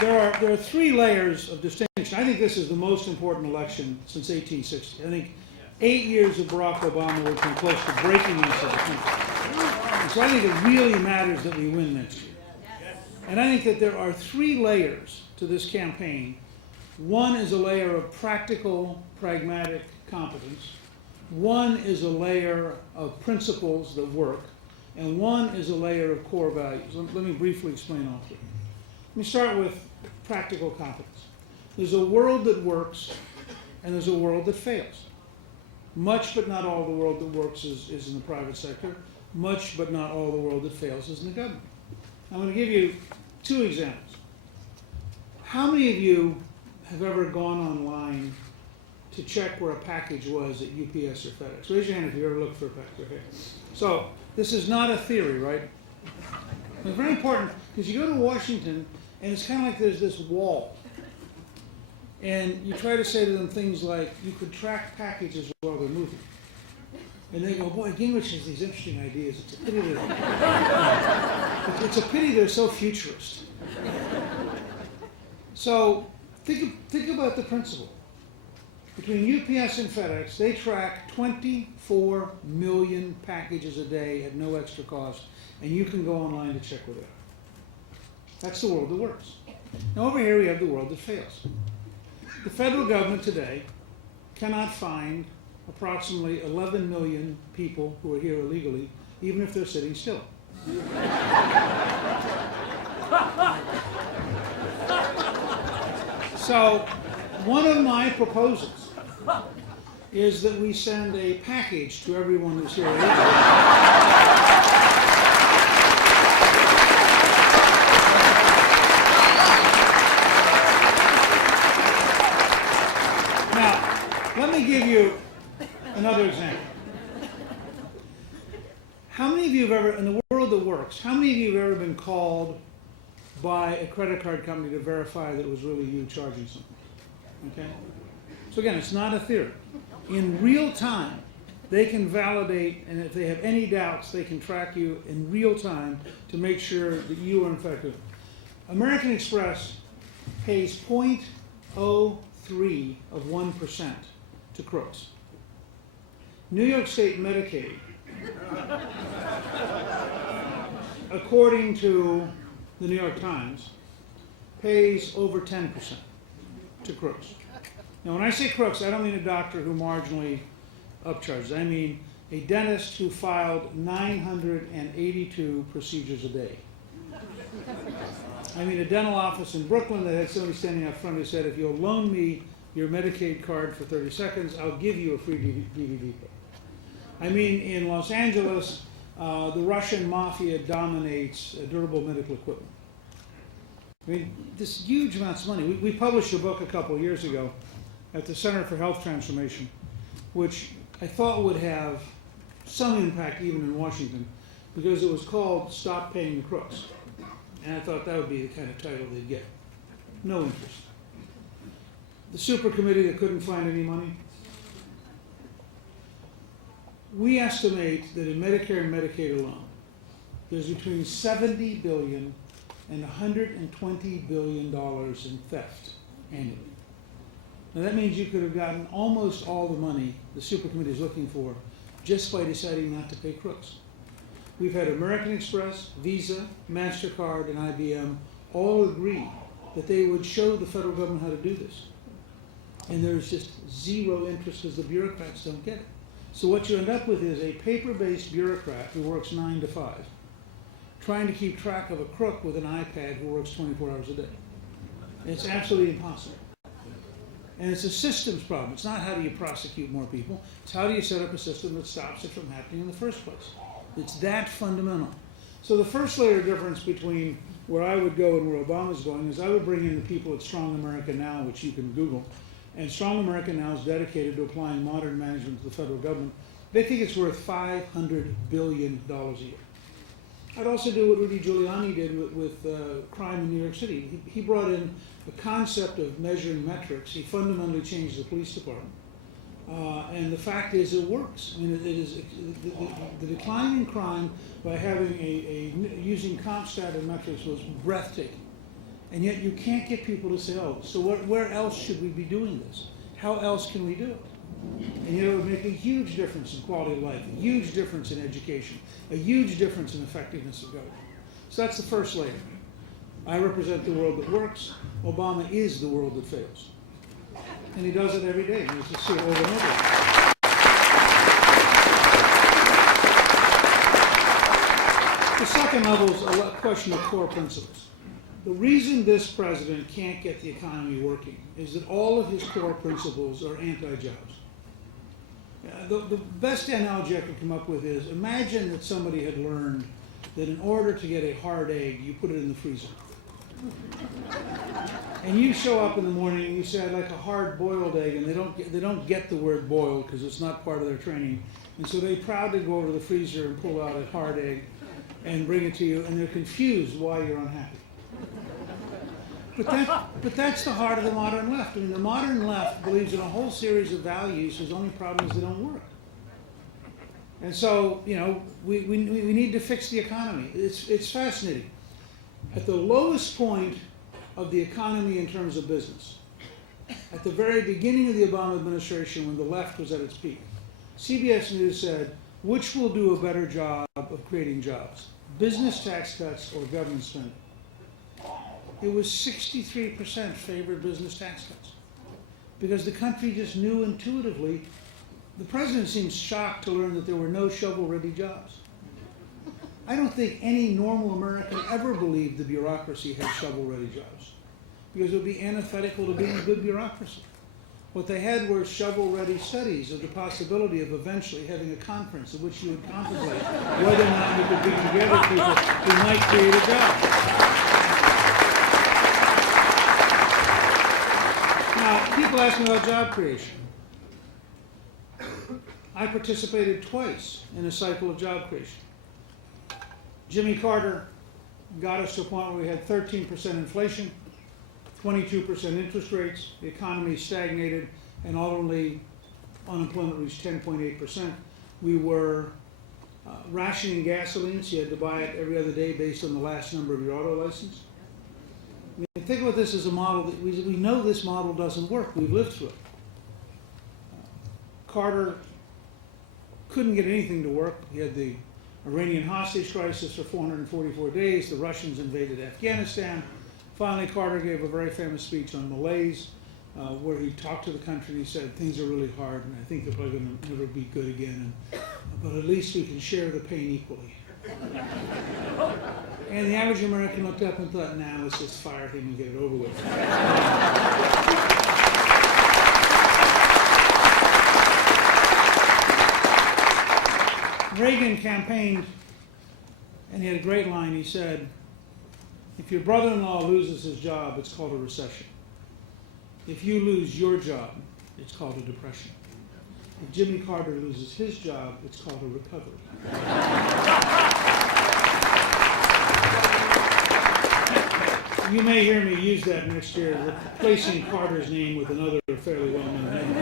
there are three layers of distinction. I think this is the most important election since 1860. I think 8 years of Barack Obama would come close to breaking this as a country. And so I think it really matters that we win next year. And I think that there are three layers to this campaign. One is a layer of practical, pragmatic competence. One is a layer of principles that work. And one is a layer of core values. Let me briefly explain all three. Let me start with practical competence. There's a world that works, and there's a world that fails. Much but not all the world that works is in the private sector. Much but not all the world that fails is in the government. I'm going to give you two examples. How many of you have ever gone online to check where a package was at UPS or FedEx? Raise your hand if you ever looked for a package. Okay. So this is not a theory, right? It's very important because you go to Washington and it's kind of like there's this wall. And you try to say to them things like, you could track packages while they're moving. And they go, boy, Gingrich has these interesting ideas. It's a pity they're so futurist. So think about the principle. Between UPS and FedEx, they track 24 million packages a day at no extra cost, and you can go online to check where they are. That's the world that works. Now over here we have the world that fails. The federal government today cannot find approximately 11 million people who are here illegally, even if they're sitting still. So one of my proposals is that we send a package to everyone who's here illegally. Let me give you another example. How many of you have ever, in the world that works, how many of you have ever been called by a credit card company to verify that it was really you charging something? Okay? So again, it's not a theory. In real time, they can validate, and if they have any doubts, they can track you in real time to make sure that you are infected. American Express pays 0.03 of 1% to crooks. New York State Medicaid, according to the New York Times, pays over 10% to crooks. Now, when I say crooks, I don't mean a doctor who marginally upcharges. I mean a dentist who filed 982 procedures a day. I mean a dental office in Brooklyn that had somebody standing out front who said, if you'll loan me your Medicaid card for 30 seconds, I'll give you a free DVD player. I mean, in Los Angeles, the Russian mafia dominates durable medical equipment. I mean, this huge amounts of money. We published a book a couple of years ago at the Center for Health Transformation, which I thought would have some impact even in Washington, because it was called Stop Paying the Crooks. And I thought that would be the kind of title they'd get. No interest. The super committee that couldn't find any money. We estimate that in Medicare and Medicaid alone, there's between $70 billion and $120 billion in theft annually. Now that means you could have gotten almost all the money the super committee is looking for just by deciding not to pay crooks. We've had American Express, Visa, MasterCard, and IBM all agree that they would show the federal government how to do this. And there's just zero interest because the bureaucrats don't get it. So what you end up with is a paper-based bureaucrat who works 9 to 5, trying to keep track of a crook with an iPad who works 24 hours a day. And it's absolutely impossible. And it's a systems problem. It's not how do you prosecute more people. It's how do you set up a system that stops it from happening in the first place. It's that fundamental. So the first layer of difference between where I would go and where Obama's going is I would bring in the people at Strong America Now, which you can Google. And Strong America Now is dedicated to applying modern management to the federal government. They think it's worth $500 billion a year. I'd also do what Rudy Giuliani did with crime in New York City. He brought in the concept of measuring metrics. He fundamentally changed the police department. And the fact is it works. I mean, it is the decline in crime by having using CompStat and metrics was breathtaking. And yet you can't get people to say, oh, so where else should we be doing this? How else can we do it? And it would make a huge difference in quality of life, a huge difference in education, a huge difference in effectiveness of government. So that's the first layer. I represent the world that works. Obama is the world that fails. And he does it every day. You just see it over and over. The second level is a question of core principles. The reason this president can't get the economy working is that all of his core principles are anti-jobs. The best analogy I can come up with is, imagine that somebody had learned that in order to get a hard egg, you put it in the freezer. And you show up in the morning and you say, I'd like a hard boiled egg, and they don't get the word boiled because it's not part of their training. And so they proudly go over to the freezer and pull out a hard egg and bring it to you, and they're confused why you're unhappy. But that's the heart of the modern left. I mean, the modern left believes in a whole series of values whose only problem is they don't work. And so, we need to fix the economy. It's fascinating. At the lowest point of the economy in terms of business, at the very beginning of the Obama administration, when the left was at its peak, CBS News said, which will do a better job of creating jobs, business tax cuts or government spending? It was 63% favored business tax cuts, because the country just knew intuitively. The president seems shocked to learn that there were no shovel-ready jobs. I don't think any normal American ever believed the bureaucracy had shovel-ready jobs, because it would be antithetical to being a good bureaucracy. What they had were shovel-ready studies of the possibility of eventually having a conference in which you would contemplate whether or not you could bring together people who might create a job. Now, people ask me about job creation. I participated twice in a cycle of job creation. Jimmy Carter got us to a point where we had 13% inflation, 22% interest rates, the economy stagnated, and ultimately unemployment reached 10.8%. We were rationing gasoline, so you had to buy it every other day based on the last number of your auto license. I mean, think about this as a model that we know this model doesn't work. We've lived through it. Carter couldn't get anything to work. He had the Iranian hostage crisis for 444 days. The Russians invaded Afghanistan. Finally, Carter gave a very famous speech on malaise, where he talked to the country and he said, things are really hard, and I think they're probably going to never be good again, but at least we can share the pain equally. And the average American looked up and thought, nah, let's just fire him and get it over with. Reagan campaigned, and he had a great line. He said, if your brother-in-law loses his job, it's called a recession. If you lose your job, it's called a depression. If Jimmy Carter loses his job, it's called a recovery. You may hear me use that next year, replacing Carter's name with another fairly well-known name.